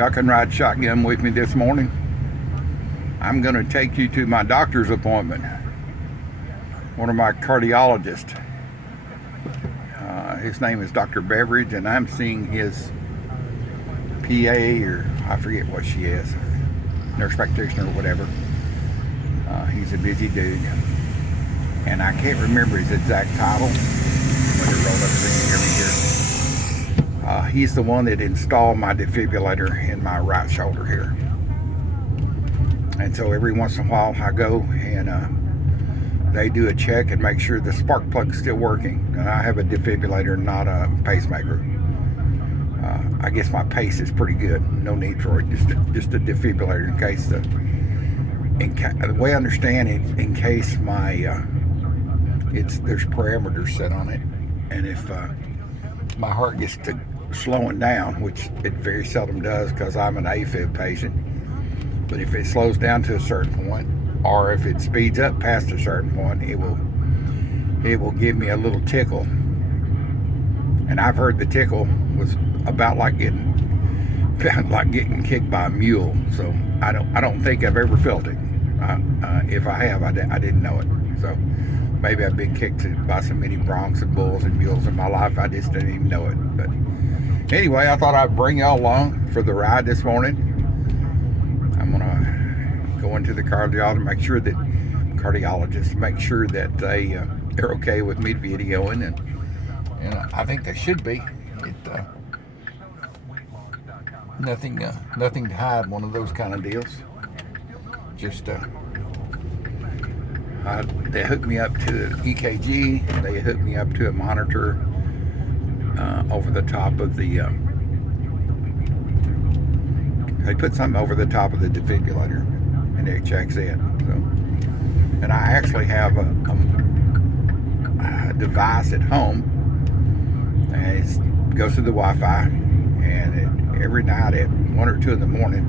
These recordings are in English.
Y'all can ride shotgun with me this morning. I'm going to take you to my doctor's appointment. One of my cardiologists. His name is Dr. Beveridge, and I'm seeing his PA, or I forget what she is, nurse practitioner or whatever. He's a busy dude, and I can't remember his exact title. Let me roll up so you can hear me here. He's the one that installed my defibrillator in my right shoulder here. And so every once in a while I go and they do a check and make sure the spark plug's still working. And I have a defibrillator, not a pacemaker. I guess my pace is pretty good. No need for it. Just a defibrillator in case the way I understand it, in case my there's parameters set on it, and if my heart gets to slowing down, which it very seldom does because I'm an AFib patient, but if it slows down to a certain point, or if it speeds up past a certain point, it will give me a little tickle. And I've heard the tickle was about like getting kicked by a mule. So I don't think I've ever felt it. If I have, I didn't know it. So maybe I've been kicked by so many broncs and bulls and mules in my life, I just didn't even know it. But anyway, I thought I'd bring y'all along for the ride this morning. I'm gonna go into the cardiologist, make sure that they're okay with me videoing, and I think they should be. Nothing to hide, one of those kind of deals. Just they hooked me up to an EKG. They hooked me up to a monitor over the top of the. They put something over the top of the defibrillator, and it checks it. So, and I actually have a device at home, and it goes through the Wi-Fi, and every night at 1 or 2 in the morning,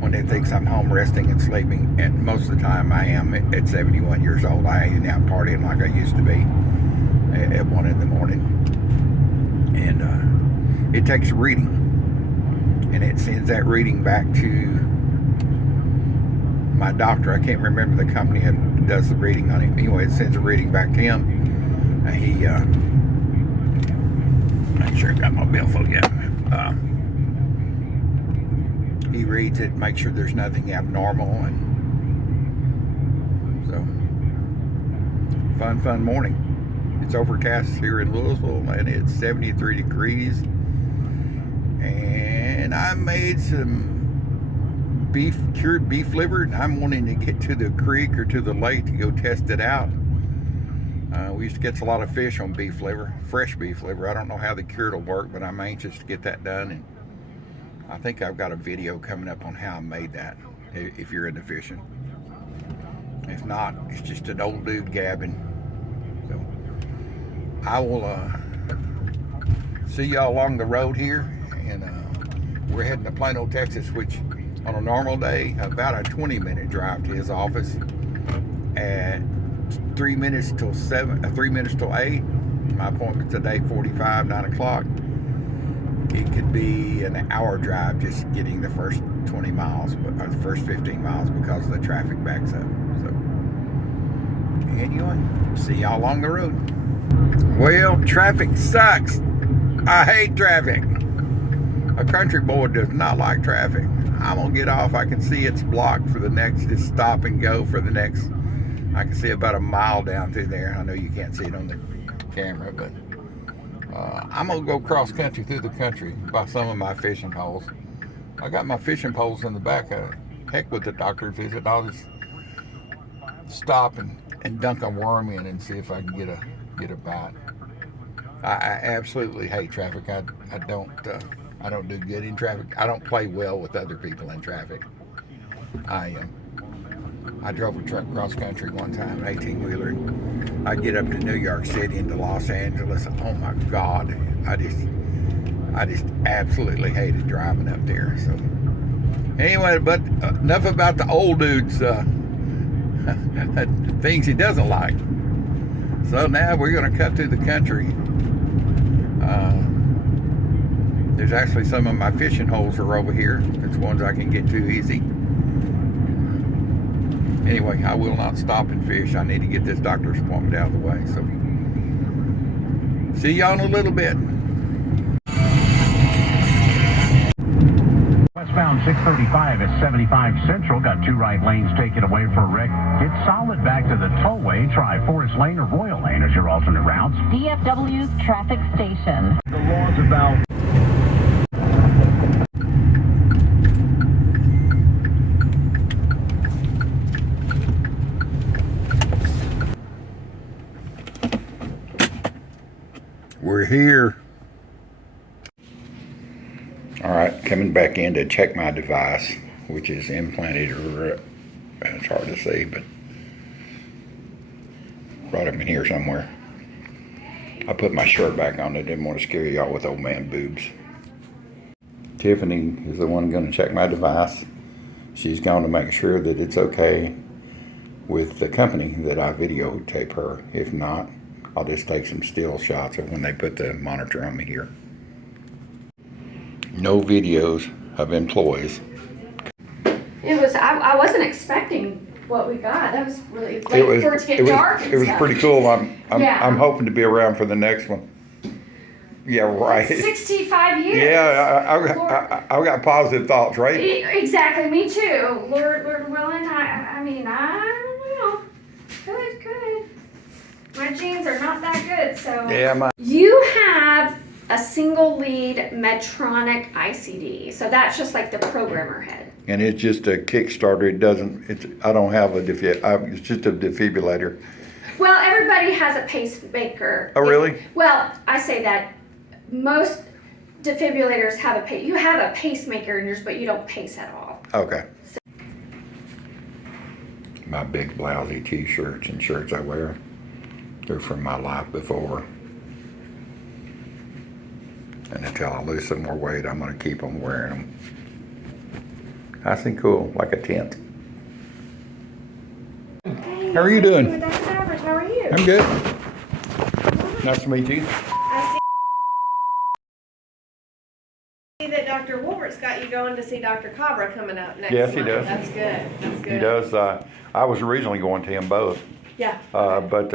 when it thinks I'm home resting and sleeping, and most of the time I am at 71 years old, I ain't out partying like I used to be at 1 in the morning, and it takes a reading, and it sends that reading back to my doctor. I can't remember the company that does the reading on it. Anyway, it sends a reading back to him. Not sure I got my billfold yet. He reads it, makes sure there's nothing abnormal, and so fun morning. It's overcast here in Louisville, and it's 73 degrees. And I made some cured beef liver, and I'm wanting to get to the creek or to the lake to go test it out. We used to catch a lot of fish on beef liver, fresh beef liver. I don't know how the cured will work, but I'm anxious to get that done, and I think I've got a video coming up on how I made that, if you're into fishing. If not, it's just an old dude gabbing. So I will see y'all along the road here, and we're heading to Plano, Texas, which on a normal day, about a 20-minute drive to his office. At 3 minutes till 8. My appointment's at 8:45, 9 o'clock. It could be an hour drive just getting the first 20 miles, but the first 15 miles because the traffic backs up. So anyway, see y'all along the road. Well, traffic sucks. I hate traffic. A country boy does not like traffic. I'm gonna get off. I can see it's blocked for the next, just stop and go for the next. I can see about a mile down through there. I know you can't see it on the camera, but I'm gonna go cross country through the country by some of my fishing poles. I got my fishing poles in the back. Heck with the doctor's visit. I'll just stop and dunk a worm in and see if I can get a bite. I absolutely hate traffic. I don't do good in traffic. I don't play well with other people in traffic. I drove a truck cross country one time, an 18-wheeler, and I get up to New York City into Los Angeles. Oh my God, I just absolutely hated driving up there. So anyway, but enough about the old dude's things he doesn't like. So now we're going to cut through the country. There's actually some of my fishing holes are over here. It's ones I can get to easy. Anyway, I will not stop and fish. I need to get this doctor's appointment out of the way. So, see y'all in a little bit. Westbound 635 at 75 Central got 2 right lanes taken away for a wreck. Get solid back to the tollway. Try Forest Lane or Royal Lane as your alternate routes. DFW's traffic station. The laws about We're here. All right, coming back in to check my device, which is implanted, it's hard to see, but right up in here somewhere. I put my shirt back on. I didn't want to scare y'all with old man boobs. Tiffany is the one going to check my device. She's going to make sure that it's okay with the company that I videotape her. If not, I'll just take some still shots of when they put the monitor on me here. No videos of employees. It was, I wasn't expecting what we got. That was really late for it to get dark. It was pretty cool. I'm hoping to be around for the next one. Yeah, right. 65 years. Yeah, I got positive thoughts, right? Exactly, me too. Lord willing, I mean, I don't know. Good. My genes are not that good, so. Yeah, You have a single lead Medtronic ICD. So that's just like the programmer head. And it's just a Kickstarter. I don't have it's just a defibrillator. Well, everybody has a pacemaker. Oh, really? Well, I say that most defibrillators have you have a pacemaker in yours, but you don't pace at all. Okay. My big blousy t-shirts and shirts I wear, they're from my life before. And until I lose some more weight, I'm going to keep on wearing them. Nice and cool, like a tent. Hey, how are you doing? Dr. Average, how are you? I'm good. Nice to meet you. I see that Dr. Wolbert's got you going to see Dr. Cabra coming up next Yes, he month. does. That's good. He does. I was originally going to him both. Yeah. But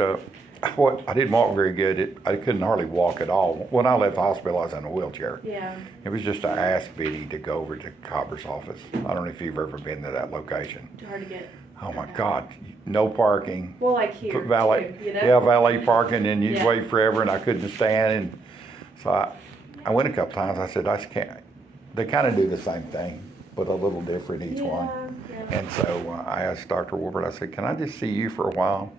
I didn't walk very good. I couldn't hardly walk at all. When I left the hospital, I was in a wheelchair. Yeah. It was just an ass beating to go over to Cobra's office. I don't know if you've ever been to that location. Hard to get. Oh my God, no parking. Well, like here, Valet, too, you know? yeah, valet parking, and you'd Yeah. wait forever, and I couldn't stand. And so I went a couple times. I said, I just can't. They kind of do the same thing, but a little different each one. Yeah. And so I asked Dr. Wolbert, I said, can I just see you for a while?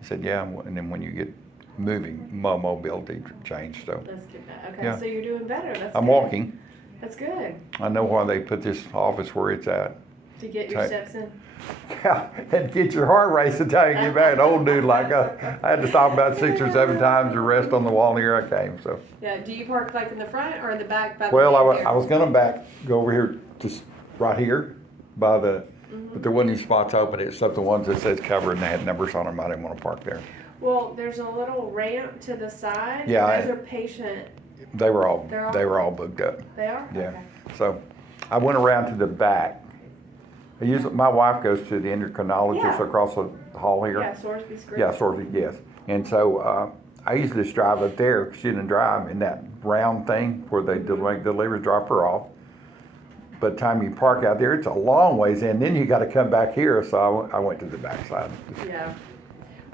He said, yeah, and then when you get moving, my mobility changed. So That's good. Okay, Yeah. so you're doing better. That's I'm good. walking. That's good. I know why they put this office where it's at. To get your steps in. Yeah, and get your heart racing until you get back. An old dude like us. I had to stop about 6 or 7 times to rest on the wall, and here I came. So. Yeah. Do you park like in the front or in the back? By the Well, gate I was gonna go over here, just right here, by the, but there wasn't any spots open, except the ones that says cover and they had numbers on them. I didn't want to park there. Well, there's a little ramp to the side. Yeah, Those are patient. They were all They're all booked up. They are? Yeah. Okay. So I went around to the back. My wife goes to the endocrinologist Yeah. across the hall here. Yeah, Sorsby's group. Yeah, sort of, yes. And so I usually just drive up there, she didn't drive in that round thing where they deliver, drop her off. By the time you park out there, it's a long ways in, then you gotta come back here, so I went to the back side. Yeah.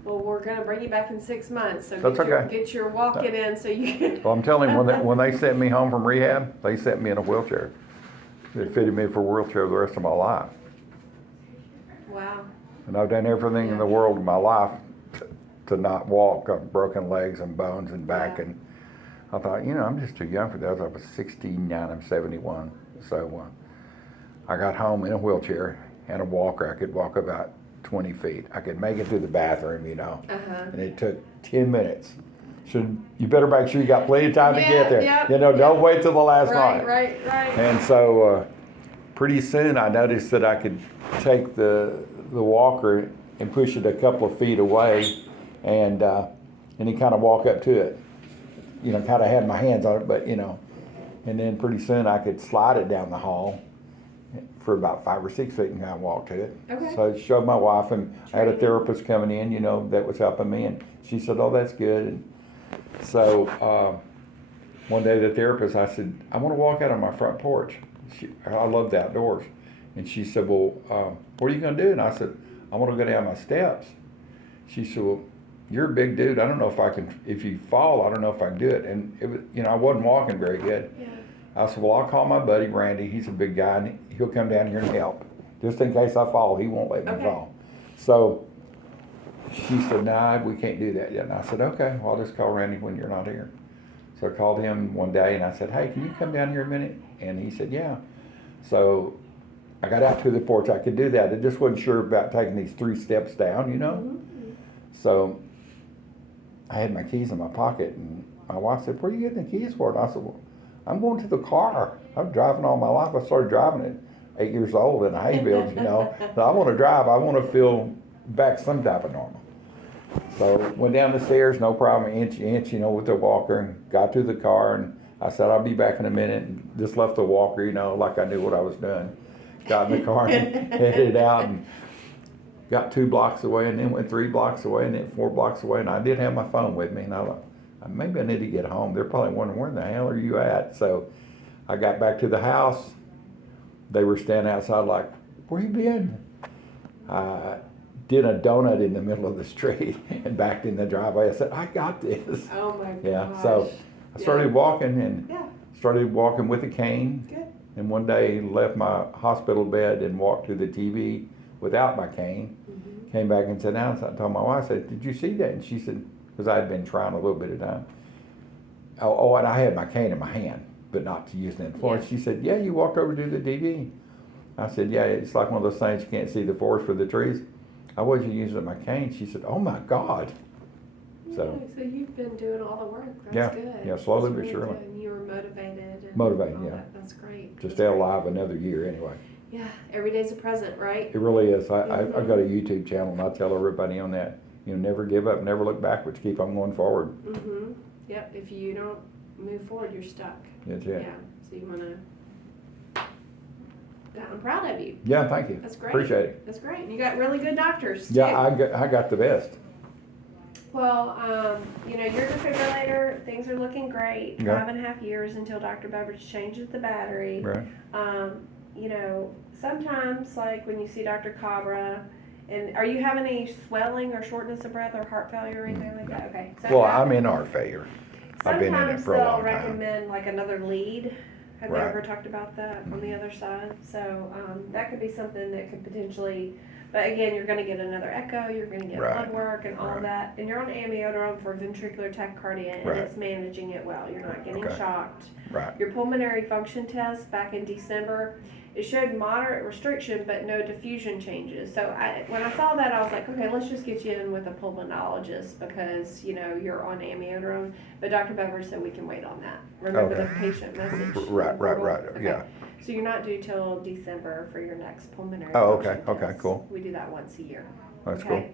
Well, we're gonna bring you back in 6 months, so That's okay. get your walking in so you can. Well, I'm telling you, when they sent me home from rehab, they sent me in a wheelchair. They fitted me for a wheelchair the rest of my life. Wow. And I've done everything in the world in my life to not walk. I've broken legs and bones and back, Yeah. and I thought, I'm just too young for that. I was 69, I'm 71. So I got home in a wheelchair and a walker. I could walk about 20 feet. I could make it to the bathroom, and it took 10 minutes. So you better make sure you got plenty of time to get there. Yeah, Don't wait till the last night. Right. And so pretty soon I noticed that I could take the walker and push it a couple of feet away, and then kind of walk up to it. Kind of had my hands on it, but And then pretty soon I could slide it down the hall for about 5 or 6 feet and kind of walk to it. Okay. So I showed my wife, and I had a Training. therapist coming in, you know, that was helping me, and she said, "Oh, that's good." And so one day the therapist, I said, "I want to walk out on my front porch. I love the outdoors." And she said, "Well, what are you going to do?" And I said, "I want to go down my steps." She said, "Well, you're a big dude. I don't know if I can, if you fall, I don't know if I can do it." And it was, you know, I wasn't walking very good. Yeah. I said, "Well, I'll call my buddy Randy. He's a big guy, and he'll come down here and help. Just in case I fall, he won't let me Okay. fall." So she said, "Nah, we can't do that yet." And I said, "Okay, well, I'll just call Randy when you're not here." So I called him one day and I said, "Hey, can you come down here a minute?" And he said, "Yeah." So I got out to the porch. I could do that. I just wasn't sure about taking these 3 steps down, you know. Mm-hmm. So I had my keys in my pocket, and my wife said, "Where are you getting the keys for?" And I said, "Well, I'm going to the car. I'm driving all my life. I started driving at 8 years old in a hayfield, you know. So I want to drive. I want to feel back some type of normal." So went down the stairs, no problem, inch, you know, with the walker, and got to the car, and I said, "I'll be back in a minute," and just left the walker, you know, like I knew what I was doing. Got in the car and headed out, and got 2 blocks away, and then went 3 blocks away, and then 4 blocks away, and I did have my phone with me, and I thought, maybe I need to get home. They're probably wondering, where in the hell are you at? So I got back to the house. They were standing outside like, "Where you been?" I did a donut in the middle of the street and backed in the driveway. I said, "I got this." Oh my gosh. Yeah, so I started walking, and Yeah. started walking with a cane. Good. And one day left my hospital bed and walked to the TV without my cane. Mm-hmm. Came back and sat down, and I told my wife, I said, "Did you see that?" And she said, because I had been trying a little bit of time. Oh, and I had my cane in my hand, but not to use it in the floor. Yeah. She said, "Yeah, you walked over to the TV." I said, "Yeah, it's like one of those things you can't see the forest for the trees." "I wasn't using my cane." She said, "Oh my God." So, So you've been doing all the work. That's Yeah, good. yeah, slowly That's but really surely. good. And you were motivated. And Motivated, all yeah. that. That's great. to That's stay great. alive another year anyway. Yeah, every day's a present, right? It really is. I've got a YouTube channel, and I tell everybody on that, you know, never give up, never look backwards, keep on going forward. Mm-hmm. Yep. If you don't move forward, you're stuck. That's it. Yeah. So you wanna. I'm proud of you. Yeah, thank you. That's great. Appreciate it. That's great. And you got really good doctors too. Yeah, I got the best. Well, you know, your defibrillator, things are looking great. Yeah. 5.5 years until Dr. Beveridge changes the battery. Right. You know, sometimes, like when you see Dr. Cabra, and are you having any swelling or shortness of breath or heart failure or anything like that? Okay. Well, I'm in heart failure. I've been in it Sometimes for a they'll long time. recommend like another lead. Have you Right. ever talked about that on the other side? So that could be something that could potentially, but again, you're going to get another echo, you're going to get Right. blood work and all Right. that. And you're on amiodarone for ventricular tachycardia, and Right. it's managing it well. You're not getting Okay. shocked. Right. Your pulmonary function test back in December, it showed moderate restriction but no diffusion changes. So when I saw that, I was like, okay, let's just get you in with a pulmonologist because, you know, you're on amiodarone. But Dr. Beveridge said we can wait on that. Remember Okay. the patient message? Right, verbal? Okay. yeah. So you're not due till December for your next pulmonary Oh, function okay, test. cool. We do that once a year. That's Okay?